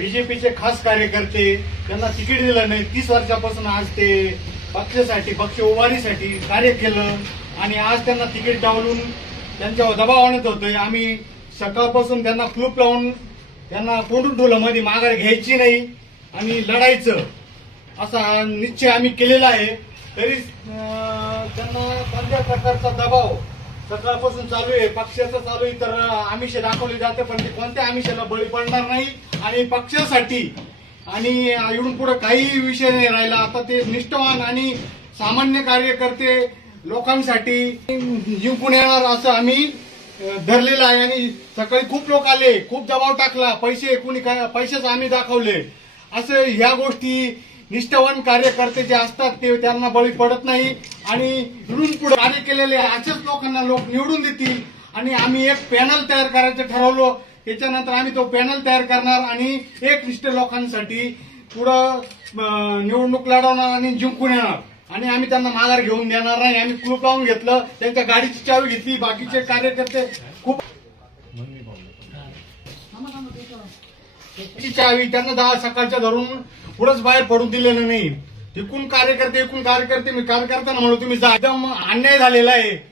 बीजेपीचे खास कार्यकर्ते, त्यांना तिकीट दिलं नाही. 30 वर्षापासून आज ते पक्षासाठी, पक्ष उभारीसाठी कार्य केलं आणि आज त्यांना तिकीट डावलून त्यांच्यावर दबाव आणत होतोय. आम्ही सकाळपासून त्यांना क्लूप लावून त्यांना कोंडून ठेवलं, मध्ये माघार घ्यायची नाही आणि लढायचं असा निश्चय आम्ही केलेला आहे. तरी त्यांना कोणत्या प्रकारचा दबाव सकाळपासून चालू आहे, पक्षाचा चालू आहे, तर आमिष दाखवले जाते, पण ते कोणत्या आमिषाला बळी पडणार नाही. आणि पक्षासाठी आणि इकडून पुढे काही विषय नाही राहिला. आता ते निष्ठावान आणि सामान्य कार्यकर्ते लोकांसाठी जिंकून येणार असं आम्ही धरलेलं आहे. आणि सकाळी खूप लोक आले, खूप दबाव टाकला, पैसे कुणी पैसेच आम्ही दाखवले. असं ह्या गोष्टी निष्ठावान कार्यकर्ते जे असतात ते त्यांना बळी पडत नाही. आणि इकडून पुढे कार्य केलेले अशाच लोकांना लोक निवडून देतील. आणि आम्ही एक पॅनल तयार करायचं ठरवलं. त्याच्यानंतर आम्ही तो पॅनल तयार करणार आणि एकनिष्ठ लोकांसाठी पुढं निवडणूक लढवणार आणि जिंकून येणार. आणि आम्ही त्यांना माघार घेऊन देणार नाही. आम्ही क्लूप लावून घेतलं, त्यांच्या गाडीची चावी घेतली. बाकीचे कार्यकर्ते खूप चावी त्यांना सकाळच्या धरून पुढंच बाहेर पडून दिलेलं नाही. एकूण कार्यकर्ते मी कार्यकर्त्यांना म्हणलो तुम्ही जा. एकदम अन्याय झालेला आहे.